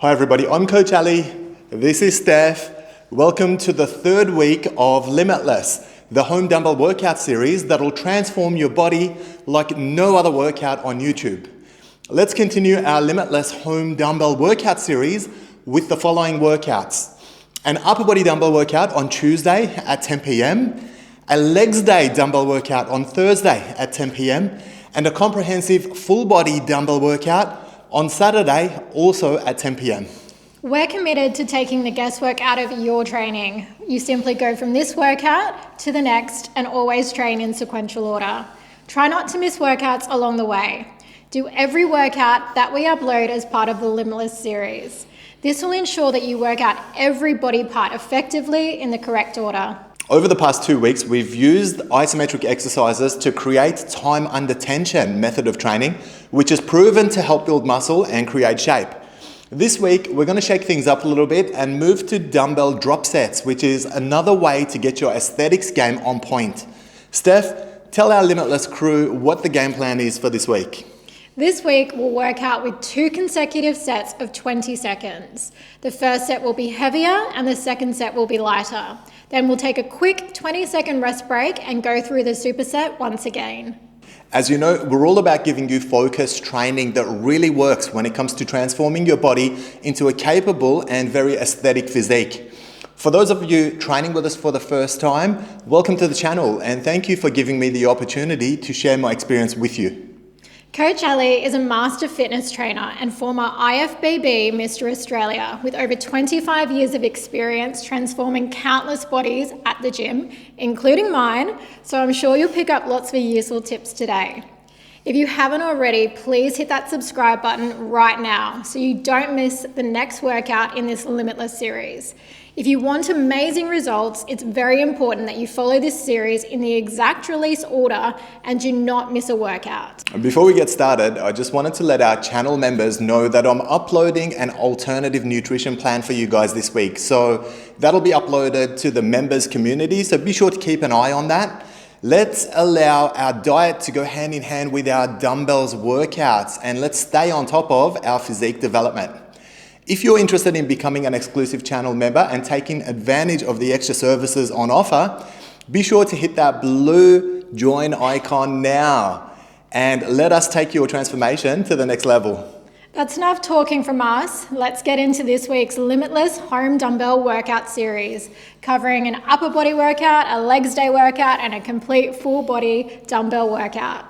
Hi everybody, I'm Coach Ali. This is Steph. Welcome to the third week of Limitless, the home dumbbell workout series that will transform your body like no other workout on YouTube. Let's continue our Limitless home dumbbell workout series with the following workouts. An upper body dumbbell workout on Tuesday at 10 p.m, a legs day dumbbell workout on Thursday at 10 p.m, and a comprehensive full body dumbbell workout on Saturday, also at 10 p.m. We're committed to taking the guesswork out of your training. You simply go from this workout to the next and always train in sequential order. Try not to miss workouts along the way. Do every workout that we upload as part of the Limitless series. This will ensure that you work out every body part effectively in the correct order. Over the past 2 weeks, we've used isometric exercises to create time under tension method of training, which is proven to help build muscle and create shape. This week, we're going to shake things up a little bit and move to dumbbell drop sets, which is another way to get your aesthetics game on point. Steph, tell our Limitless crew what the game plan is for this week. This week, we'll work out with 2 consecutive sets of 20 seconds. The first set will be heavier and the second set will be lighter. Then we'll take a quick 20-second rest break and go through the superset once again. As you know, we're all about giving you focused training that really works when it comes to transforming your body into a capable and very aesthetic physique. For those of you training with us for the first time, welcome to the channel and thank you for giving me the opportunity to share my experience with you. Coach Ali is a master fitness trainer and former IFBB Mr. Australia with over 25 years of experience transforming countless bodies at the gym, including mine, so I'm sure you'll pick up lots of useful tips today. If you haven't already, please hit that subscribe button right now so you don't miss the next workout in this Limitless series. If you want amazing results, it's very important that you follow this series in the exact release order and do not miss a workout. Before we get started, I just wanted to let our channel members know that I'm uploading an alternative nutrition plan for you guys this week. So that'll be uploaded to the members community, so be sure to keep an eye on that. Let's allow our diet to go hand in hand with our dumbbells workouts and let's stay on top of our physique development. If you're interested in becoming an exclusive channel member and taking advantage of the extra services on offer, be sure to hit that blue join icon now and let us take your transformation to the next level. That's enough talking from us. Let's get into this week's Limitless home dumbbell workout series, covering an upper body workout, a legs day workout, and a complete full body dumbbell workout.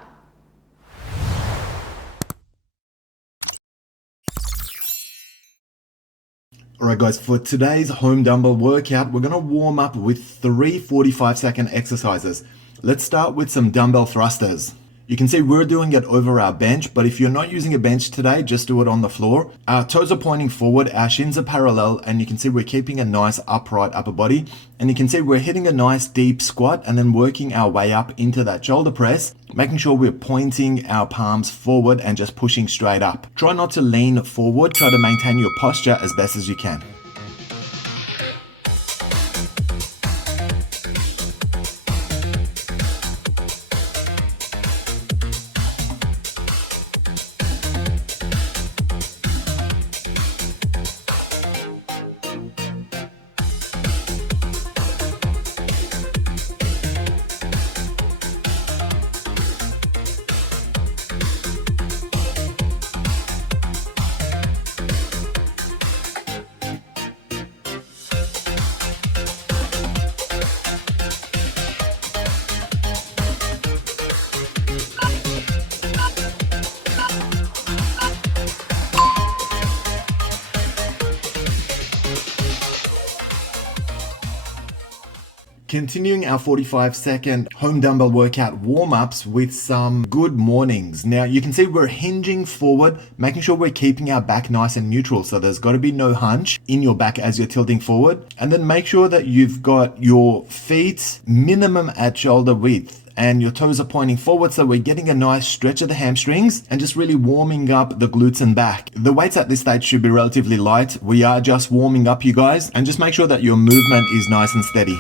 Alright guys, for today's home dumbbell workout, we're going to warm up with 3 45-second exercises. Let's start with some dumbbell thrusters. You can see we're doing it over our bench, but if you're not using a bench today, just do it on the floor. Our toes are pointing forward, our shins are parallel, and you can see we're keeping a nice upright upper body. And you can see we're hitting a nice deep squat and then working our way up into that shoulder press, making sure we're pointing our palms forward and just pushing straight up. Try not to lean forward, try to maintain your posture as best as you can. Continuing our 45-second home dumbbell workout warm-ups with some good mornings. Now you can see we're hinging forward, making sure we're keeping our back nice and neutral. So there's got to be no hunch in your back as you're tilting forward. And then make sure that you've got your feet minimum at shoulder width and your toes are pointing forward, so we're getting a nice stretch of the hamstrings and just really warming up the glutes and back. The weights at this stage should be relatively light. We are just warming up, you guys, and just make sure that your movement is nice and steady.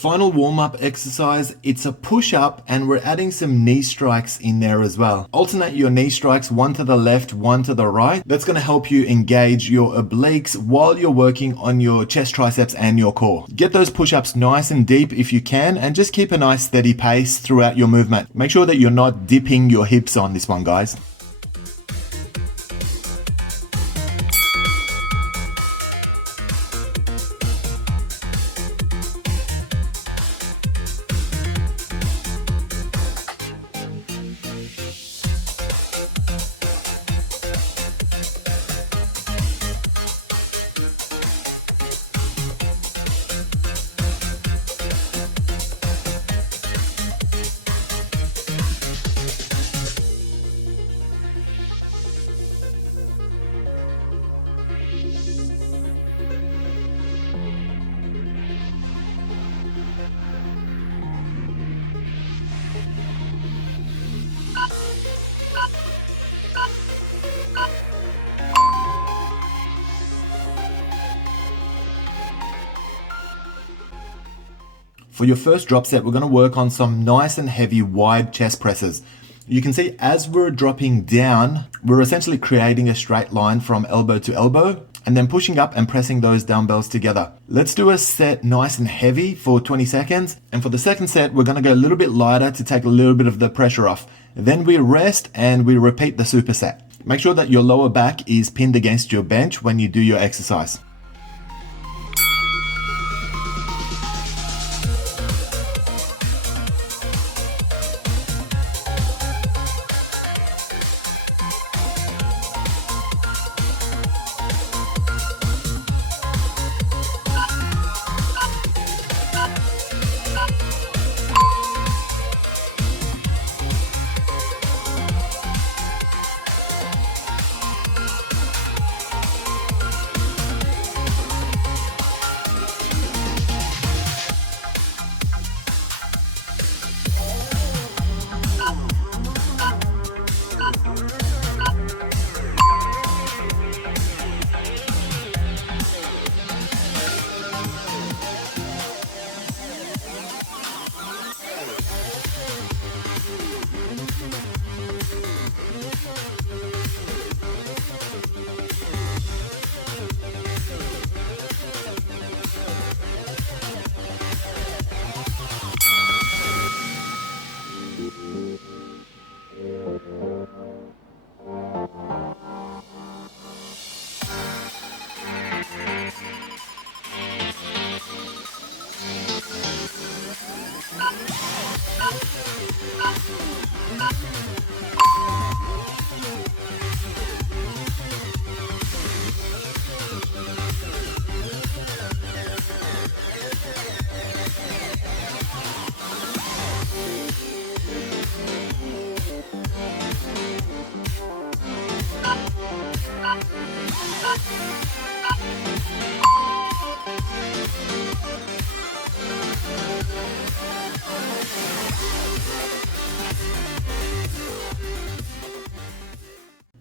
Final warm-up exercise, it's a push-up and we're adding some knee strikes in there as well. Alternate your knee strikes, one to the left, one to the right. That's going to help you engage your obliques while you're working on your chest, triceps and your core. Get those push-ups nice and deep if you can, and just keep a nice steady pace throughout your movement. Make sure that you're not dipping your hips on this one, guys. For your first drop set, we're going to work on some nice and heavy wide chest presses. You can see as we're dropping down, we're essentially creating a straight line from elbow to elbow and then pushing up and pressing those dumbbells together. Let's do a set nice and heavy for 20 seconds. And for the second set, we're going to go a little bit lighter to take a little bit of the pressure off. Then we rest and we repeat the superset. Make sure that your lower back is pinned against your bench when you do your exercise.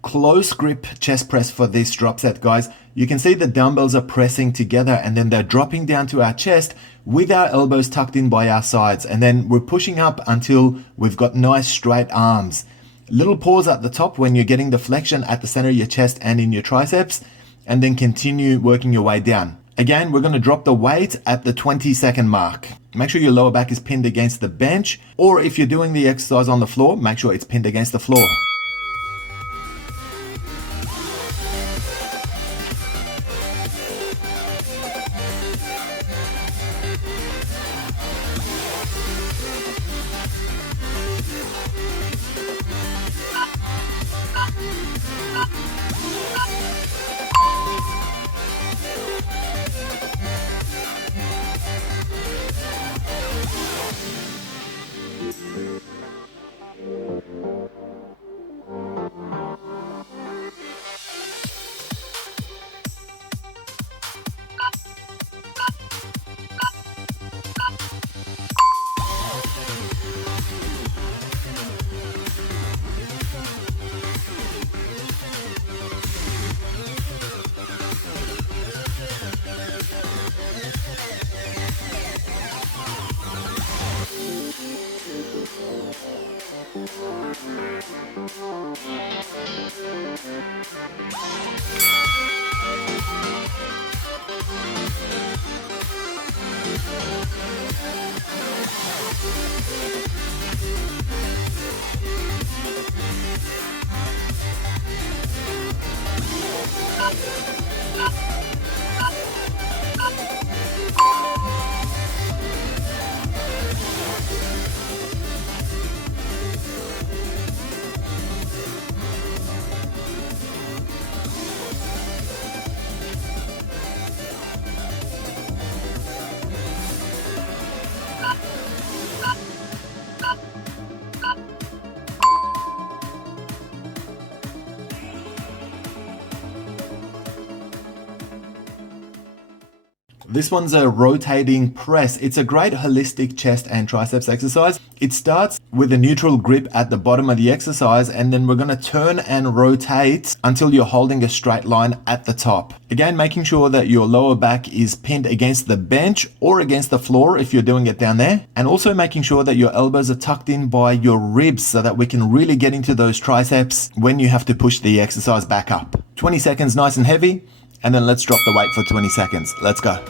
Close grip chest press for this drop set, guys. You can see the dumbbells are pressing together and then they're dropping down to our chest with our elbows tucked in by our sides, and then we're pushing up until we've got nice straight arms. Little pause at the top when you're getting the flexion at the center of your chest and in your triceps, and then continue working your way down. Again, we're going to drop the weight at the 20-second mark. Make sure your lower back is pinned against the bench, or if you're doing the exercise on the floor, make sure it's pinned against the floor. This one's a rotating press. It's a great holistic chest and triceps exercise. It starts with a neutral grip at the bottom of the exercise, and then we're going to turn and rotate until you're holding a straight line at the top. Again, making sure that your lower back is pinned against the bench or against the floor if you're doing it down there. And also making sure that your elbows are tucked in by your ribs so that we can really get into those triceps when you have to push the exercise back up. 20 seconds nice and heavy, and then let's drop the weight for 20 seconds. Let's go.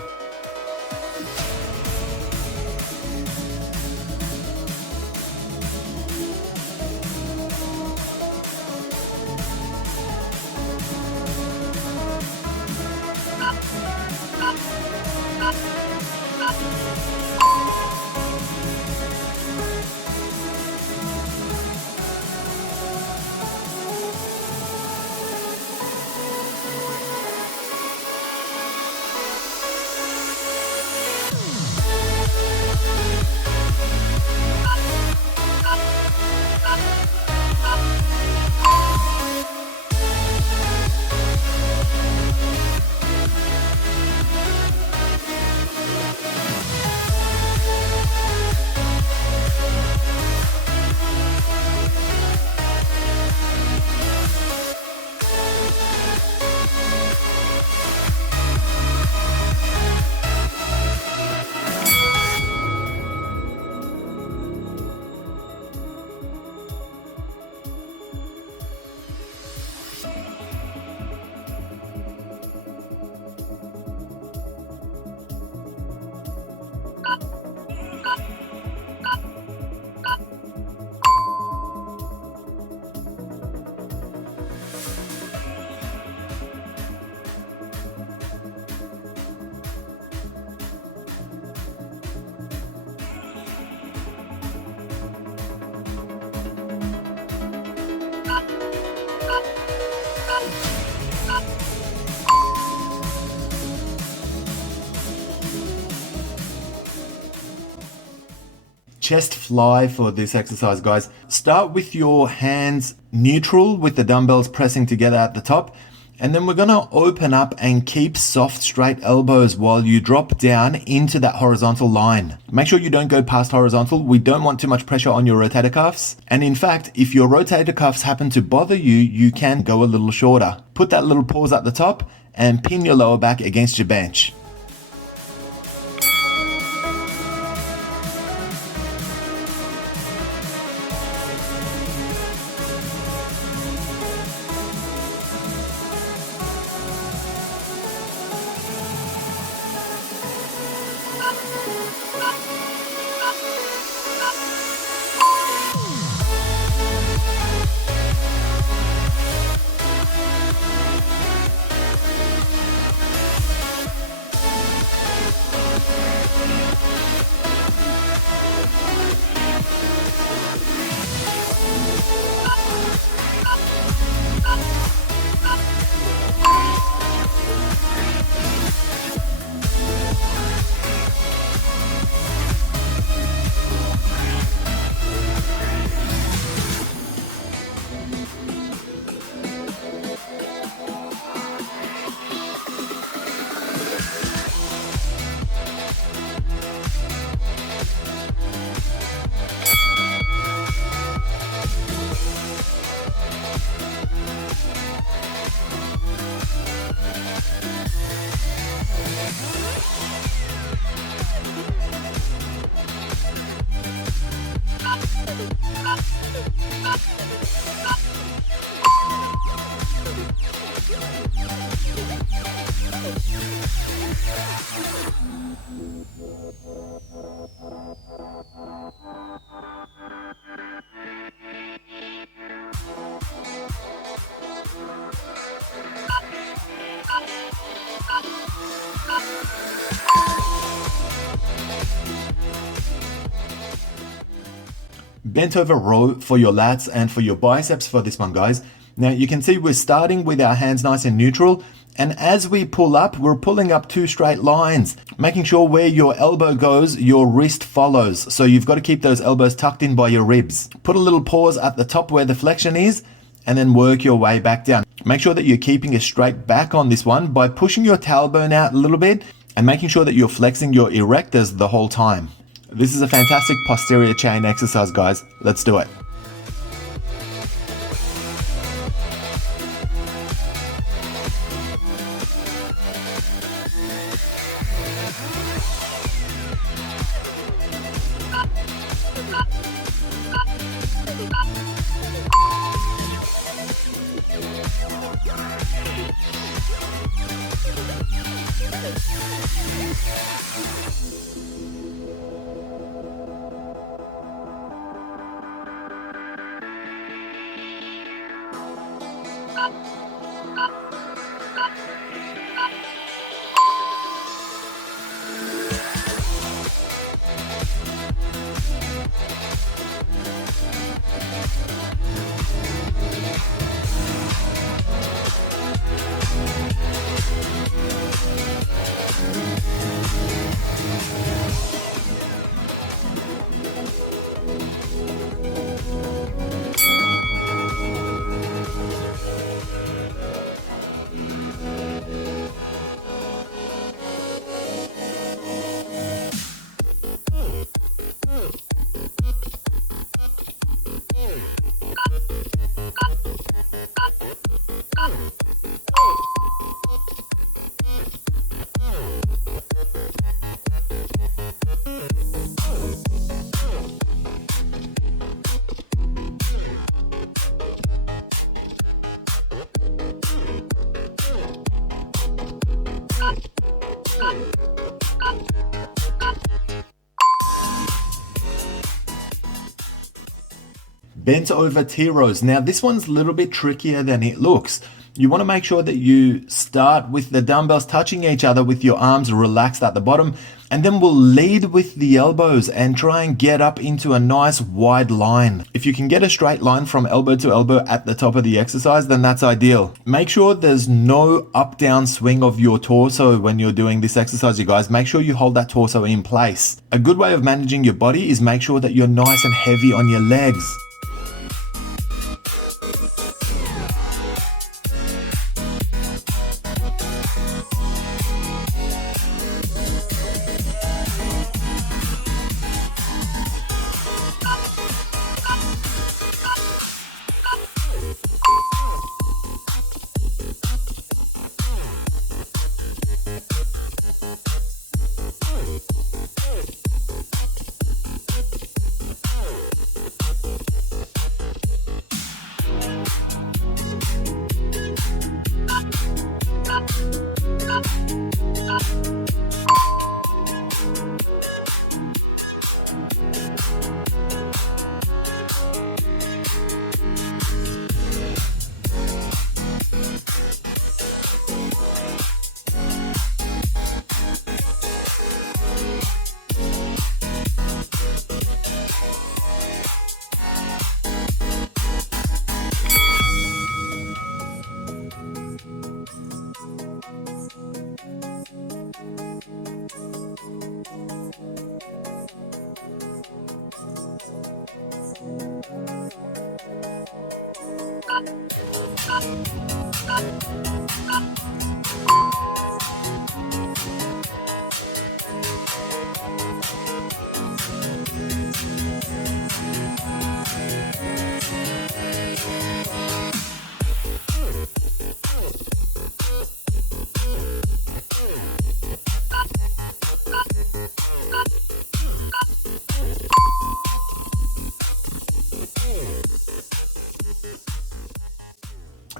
Chest fly for this exercise, guys. Start with your hands neutral with the dumbbells pressing together at the top, and then we're going to open up and keep soft straight elbows while you drop down into that horizontal line. Make sure you don't go past horizontal. We don't want too much pressure on your rotator cuffs, and in fact, if your rotator cuffs happen to bother you, you can go a little shorter. Put that little pause at the top and pin your lower back against your bench. Bent over row for your lats and for your biceps for this one, guys. Now you can see we're starting with our hands nice and neutral, and as we pull up, we're pulling up two straight lines, making sure where your elbow goes, your wrist follows. So you've got to keep those elbows tucked in by your ribs. Put a little pause at the top where the flexion is, and then work your way back down. Make sure that you're keeping a straight back on this one by pushing your tailbone out a little bit and making sure that you're flexing your erectors the whole time. This is a fantastic posterior chain exercise, guys. Let's do it. Bent over T-rows. Now this one's a little bit trickier than it looks. You want to make sure that you start with the dumbbells touching each other with your arms relaxed at the bottom, and then we'll lead with the elbows and try and get up into a nice wide line. If you can get a straight line from elbow to elbow at the top of the exercise, then that's ideal. Make sure there's no up-down swing of your torso when you're doing this exercise, you guys. Make sure you hold that torso in place. A good way of managing your body is make sure that you're nice and heavy on your legs.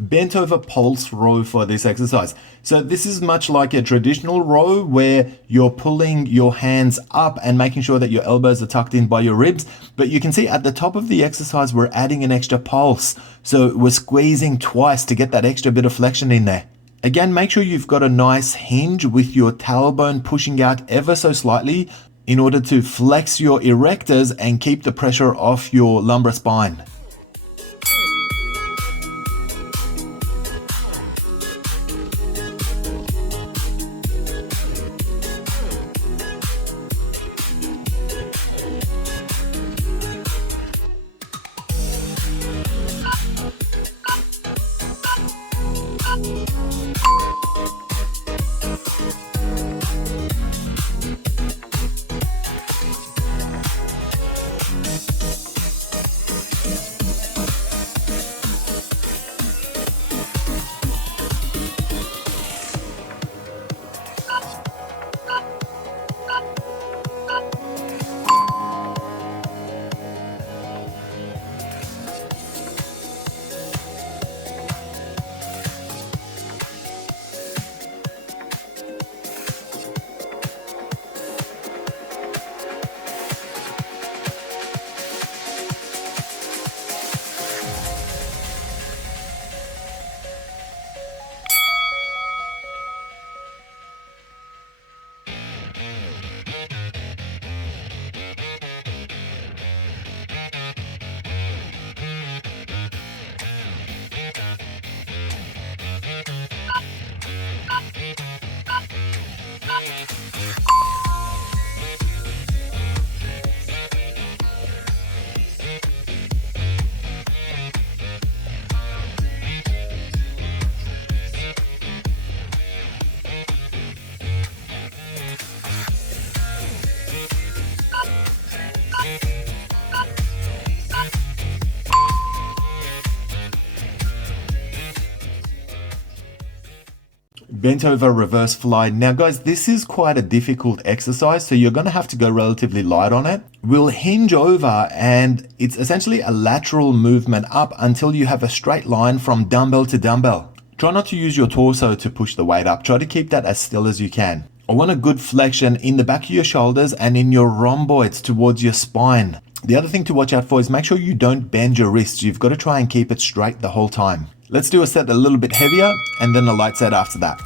Bent over pulse row for this exercise. So this is much like a traditional row where you're pulling your hands up and making sure that your elbows are tucked in by your ribs. But you can see at the top of the exercise, we're adding an extra pulse. So we're squeezing twice to get that extra bit of flexion in there. Again, make sure you've got a nice hinge with your tailbone pushing out ever so slightly in order to flex your erectors and keep the pressure off your lumbar spine. bent over reverse fly. Now guys, this is quite a difficult exercise, so you're going to have to go relatively light on it. We'll hinge over, and it's essentially a lateral movement up until you have a straight line from dumbbell to dumbbell. Try not to use your torso to push the weight up. Try to keep that as still as you can. I want a good flexion in the back of your shoulders and in your rhomboids towards your spine. The other thing to watch out for is make sure you don't bend your wrists. You've got to try and keep it straight the whole time. Let's do a set a little bit heavier and then a light set after that.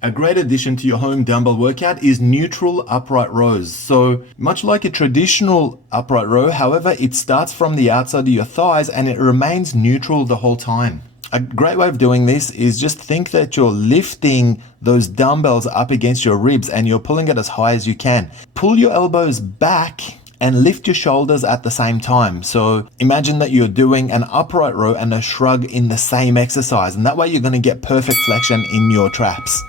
A great addition to your home dumbbell workout is neutral upright rows. So much like a traditional upright row, however, it starts from the outside of your thighs and it remains neutral the whole time. A great way of doing this is just think that you're lifting those dumbbells up against your ribs and you're pulling it as high as you can. Pull your elbows back and lift your shoulders at the same time. So imagine that you're doing an upright row and a shrug in the same exercise, and that way you're going to get perfect flexion in your traps.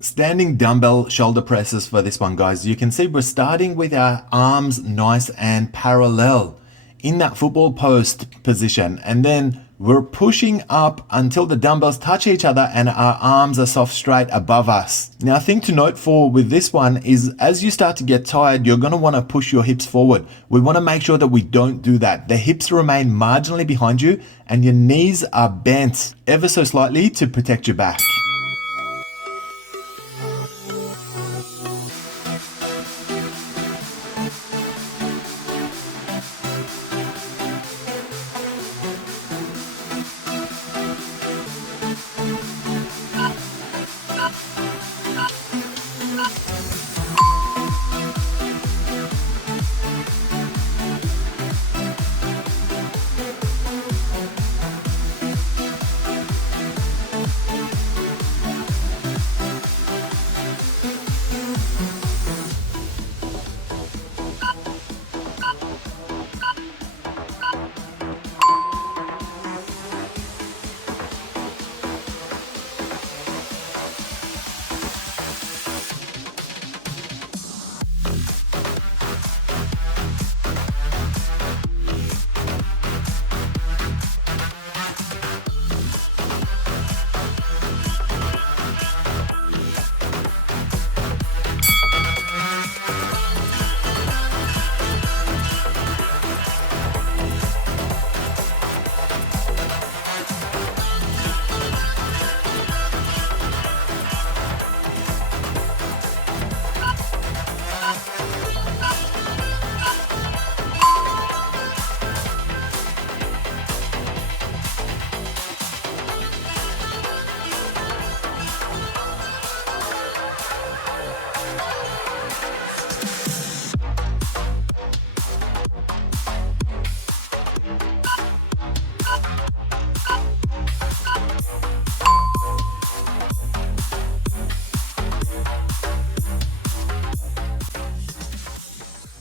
Standing dumbbell shoulder presses for this one, guys. You can see we're starting with our arms nice and parallel in that football post position, and then we're pushing up until the dumbbells touch each other and our arms are soft straight above us. Now, a thing to note for with this one is as you start to get tired, you're going to want to push your hips forward. We want to make sure that we don't do that. The hips remain marginally behind you and your knees are bent ever so slightly to protect your back.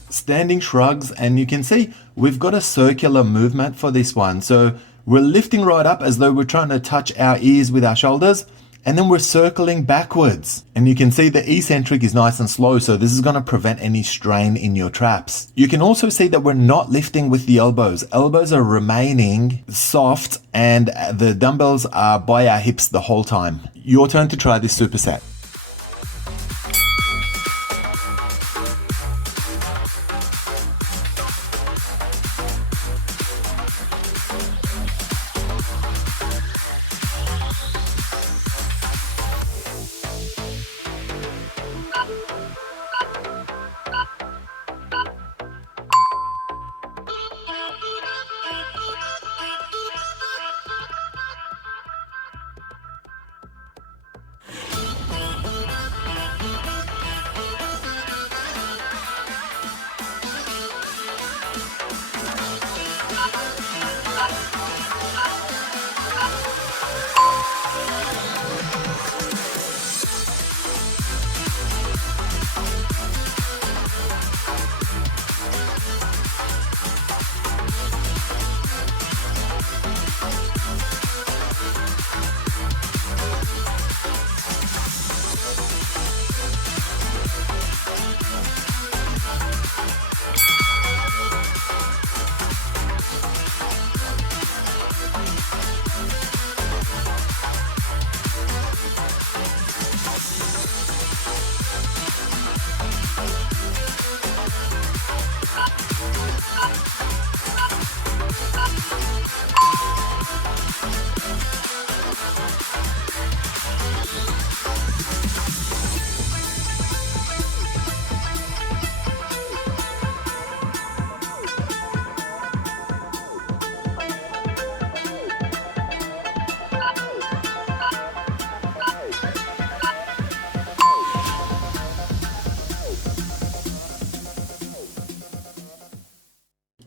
Standing shrugs, and you can see we've got a circular movement for this one. So we're lifting right up as though we're trying to touch our ears with our shoulders, and then we're circling backwards. And you can see the eccentric is nice and slow, so this is going to prevent any strain in your traps. You can also see that we're not lifting with the elbows. Elbows are remaining soft and the dumbbells are by our hips the whole time. Your turn to try this superset.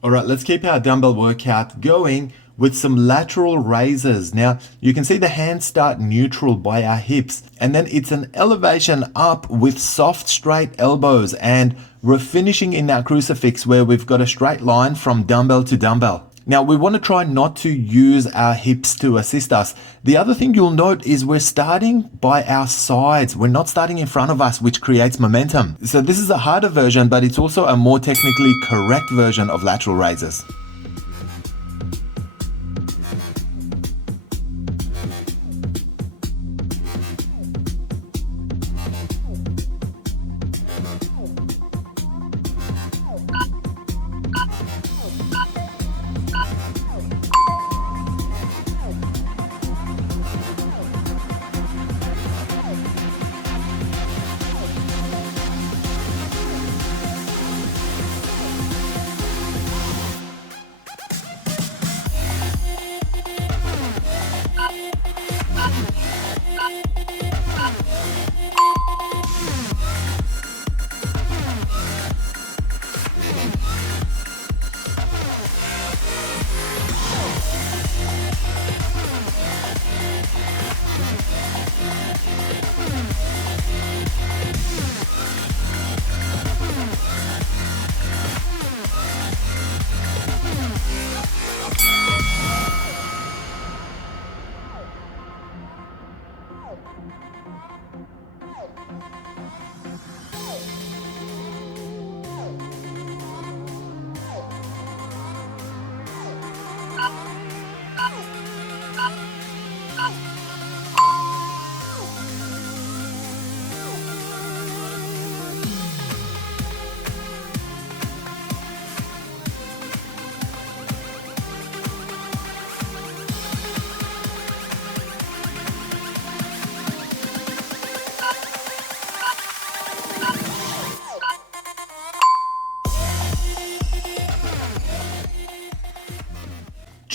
All right, let's keep our dumbbell workout going with some lateral raises. Now, you can see the hands start neutral by our hips, and then it's an elevation up with soft, straight elbows, and we're finishing in that crucifix where we've got a straight line from dumbbell to dumbbell. Now, we want to try not to use our hips to assist us. The other thing you'll note is we're starting by our sides. We're not starting in front of us, which creates momentum. So this is a harder version, but it's also a more technically correct version of lateral raises.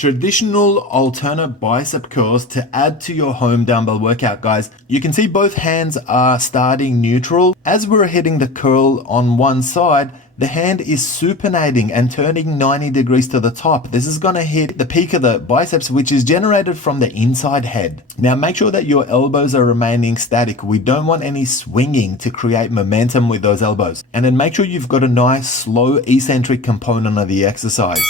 traditional alternate bicep curls to add to your home dumbbell workout, guys. You can see both hands are starting neutral. As we're hitting the curl on one side, the hand is supinating and turning 90 degrees to the top. This is going to hit the peak of the biceps, which is generated from the inside head. Now make sure that your elbows are remaining static. We don't want any swinging to create momentum with those elbows. And then make sure you've got a nice slow eccentric component of the exercise.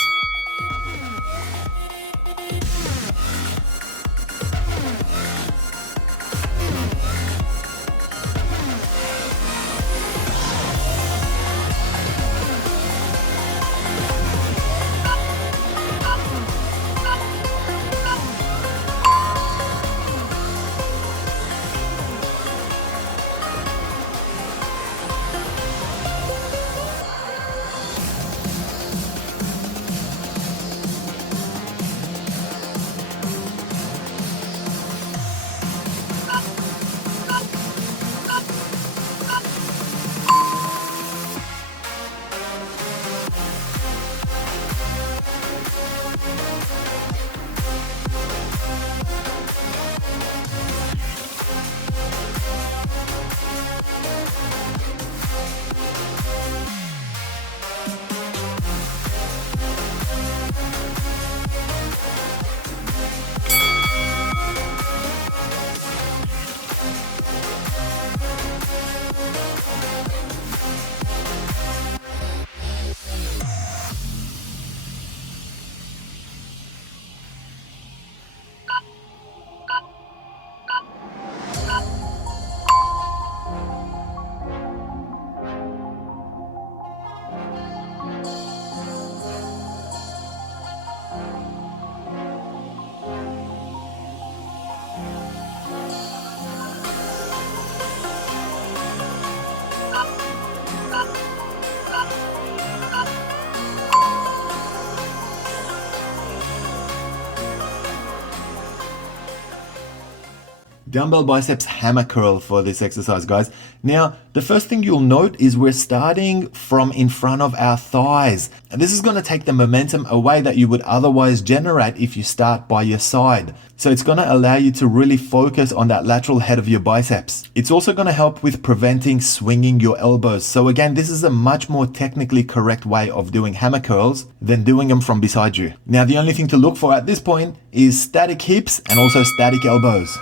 Dumbbell biceps hammer curl for this exercise, guys. Now, the first thing you'll note is we're starting from in front of our thighs. And this is going to take the momentum away that you would otherwise generate if you start by your side. So it's going to allow you to really focus on that lateral head of your biceps. It's also going to help with preventing swinging your elbows. So again, this is a much more technically correct way of doing hammer curls than doing them from beside you. Now, the only thing to look for at this point is static hips and also static elbows.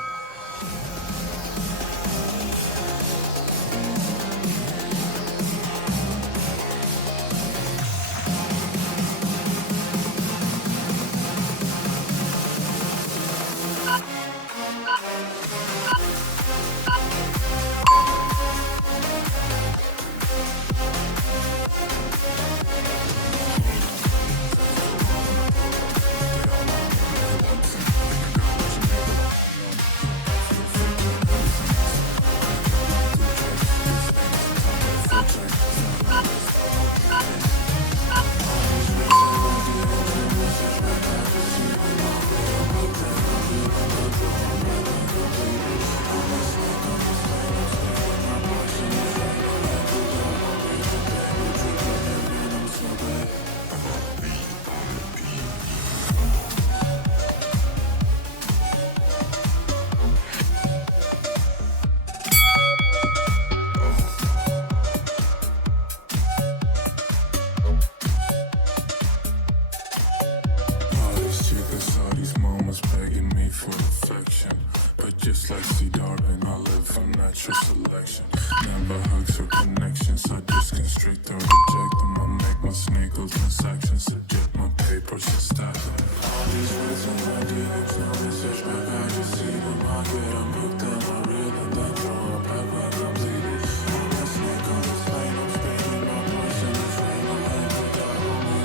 Just like C. Darwin, I live for natural selection. Never hugs or connections, I just constrict or reject them. I make my sneakers in sections, subject my papers and stack them. All these words on my DMs, no message back, I just see them. I get them hooked and I reel and then throw them back when I'm bleeding. I'm a snake on this lane, I'm speeding, my voice in this rain. I'm like,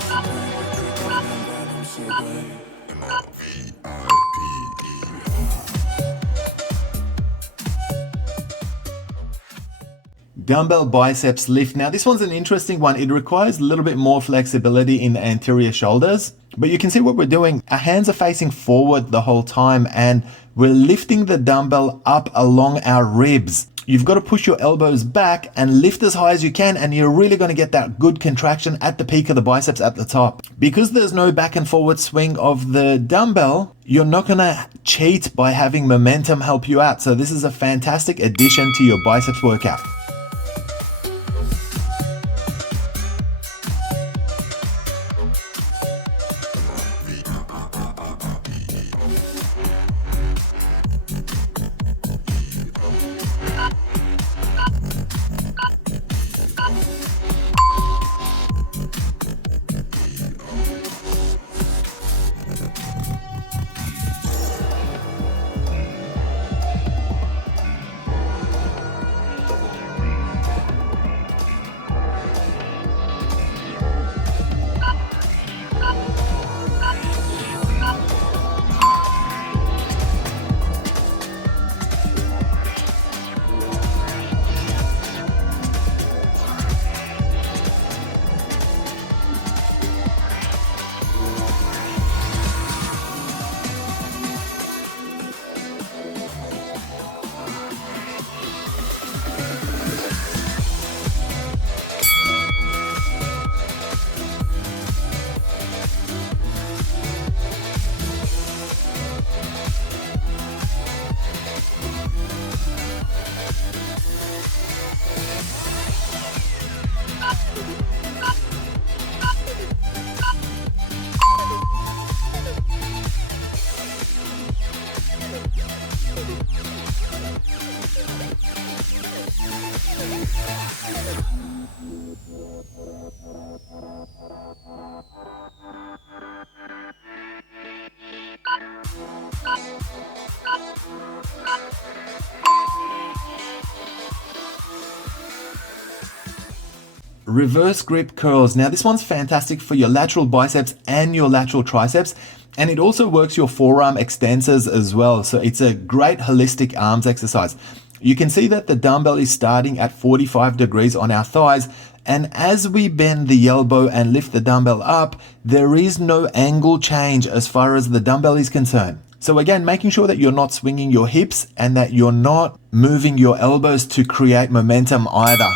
I don't need to pain, we're dripping and then I'm so late. Dumbbell biceps lift. Now this one's an interesting one. It requires a little bit more flexibility in the anterior shoulders, but you can see what we're doing. Our hands are facing forward the whole time and we're lifting the dumbbell up along our ribs. you've got to push your elbows back and lift as high as you can, and you're really going to get that good contraction at the peak of the biceps at the top. Because there's no back and forward swing of the dumbbell, you're not going to cheat by having momentum help you out. So this is a fantastic addition to your biceps workout. Reverse grip curls. Now this one's fantastic for your lateral biceps and your lateral triceps, and it also works your forearm extensors as well. So it's a great holistic arms exercise. You can see that the dumbbell is starting at 45 degrees on our thighs, and as we bend the elbow and lift the dumbbell up, there is no angle change as far as the dumbbell is concerned. So again, making sure that you're not swinging your hips and that you're not moving your elbows to create momentum either.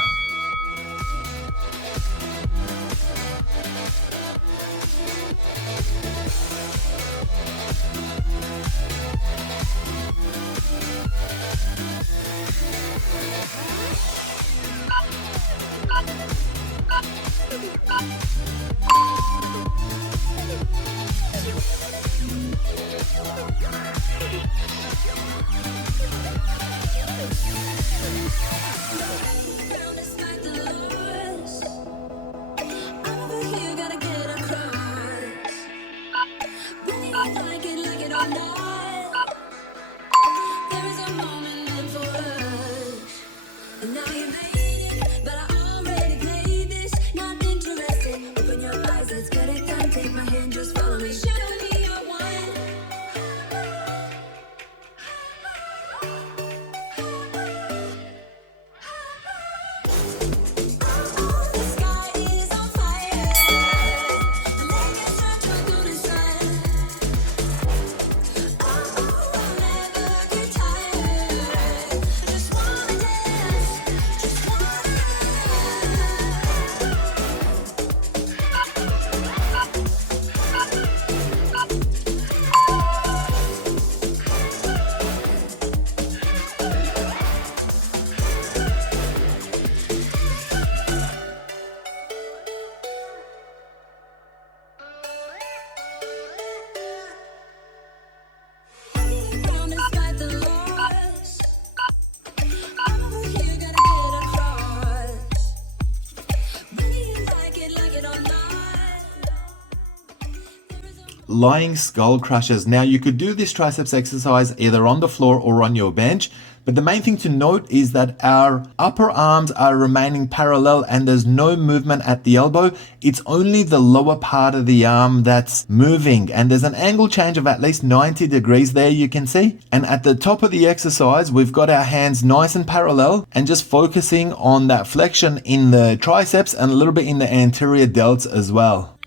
Lying skull crushers. Now you could do this triceps exercise either on the floor or on your bench, but the main thing to note is that our upper arms are remaining parallel and there's no movement at the elbow. It's only the lower part of the arm that's moving, and there's an angle change of at least 90 degrees there, you can see. And at the top of the exercise, we've got our hands nice and parallel and just focusing on that flexion in the triceps and a little bit in the anterior delts as well.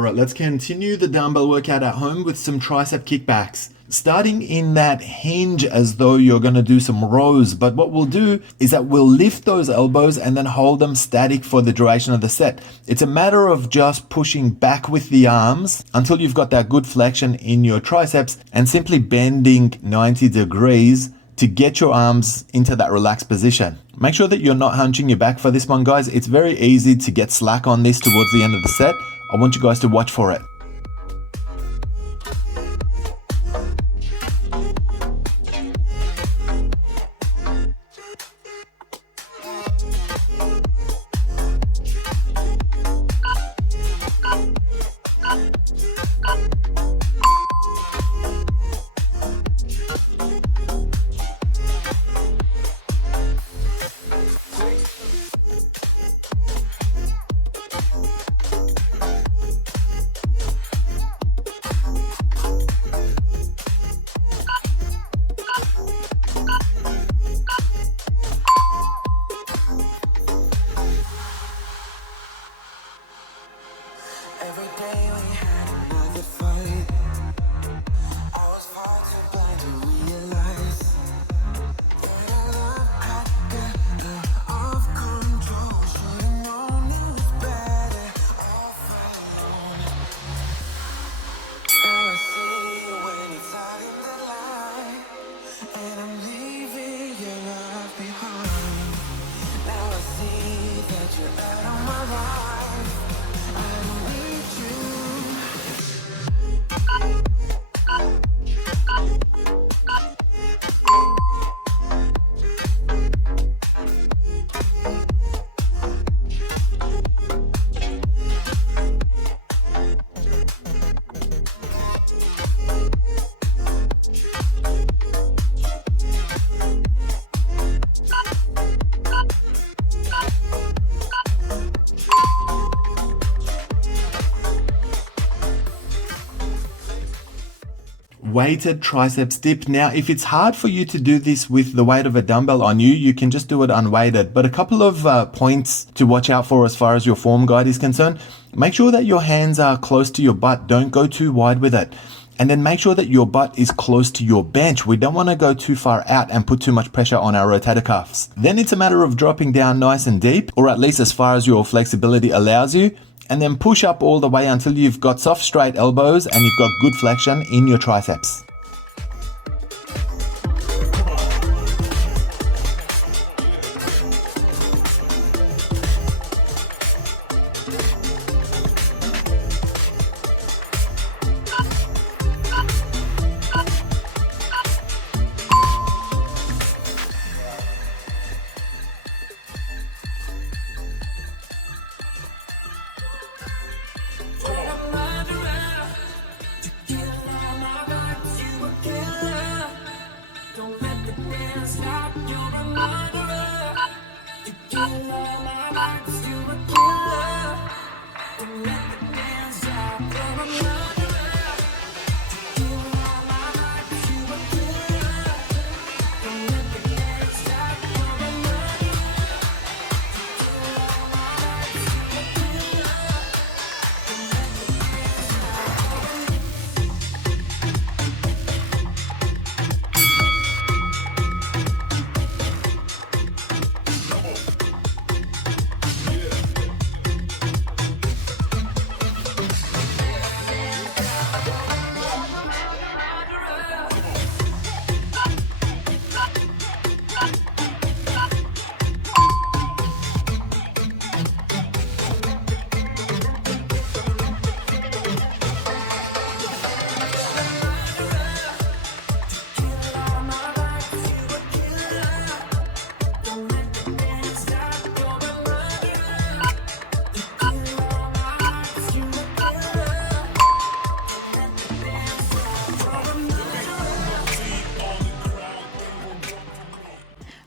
All right, let's continue the dumbbell workout at home with some tricep kickbacks. Starting in that hinge as though you're going to do some rows, but what we'll do is that we'll lift those elbows and then hold them static for the duration of the set. It's a matter of just pushing back with the arms until you've got that good flexion in your triceps and simply bending 90 degrees to get your arms into that relaxed position. Make sure that you're not hunching your back for this one, guys. It's very easy to get slack on this towards the end of the set. I want you guys to watch for it. Every day we had another fight. I was far too blind to realize that our love had gotten off control. Should've known it was better off alone. Now I see when it's out of the light, and I'm leaving your love behind. Now I see that you're out of my life. I don't need you. Weighted triceps dip. Now, if it's hard for you to do this with the weight of a dumbbell on you, you can just do it unweighted. But a couple of points to watch out for as far as your form guide is concerned. Make sure that your hands are close to your butt. Don't go too wide with it. And then make sure that your butt is close to your bench. We don't want to go too far out and put too much pressure on our rotator cuffs. Then it's a matter of dropping down nice and deep, or at least as far as your flexibility allows you. And then push up all the way until you've got soft straight elbows and you've got good flexion in your triceps.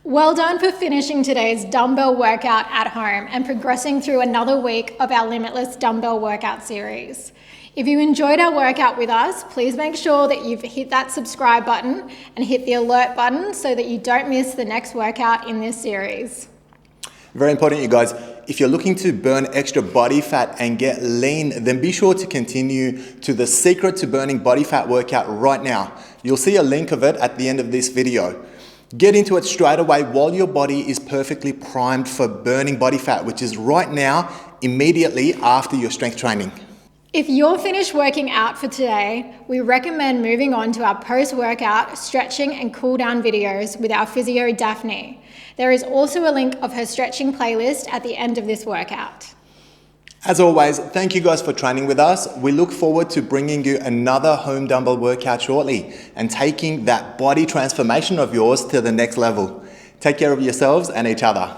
Well done for finishing today's dumbbell workout at home and progressing through another week of our Limitless Dumbbell Workout Series. If you enjoyed our workout with us, please make sure that you've hit that subscribe button and hit the alert button so that you don't miss the next workout in this series. Very important, you guys. if you're looking to burn extra body fat and get lean, then be sure to continue to the Secret to Burning Body Fat workout right now. You'll see a link of it at the end of this video. Get into it straight away while your body is perfectly primed for burning body fat, which is right now, immediately after your strength training. If you're finished working out for today, we recommend moving on to our post-workout stretching and cool-down videos with our physio Daphne. There is also a link of her stretching playlist at the end of this workout. As always, thank you guys for training with us. We look forward to bringing you another home dumbbell workout shortly and taking that body transformation of yours to the next level. Take care of yourselves and each other.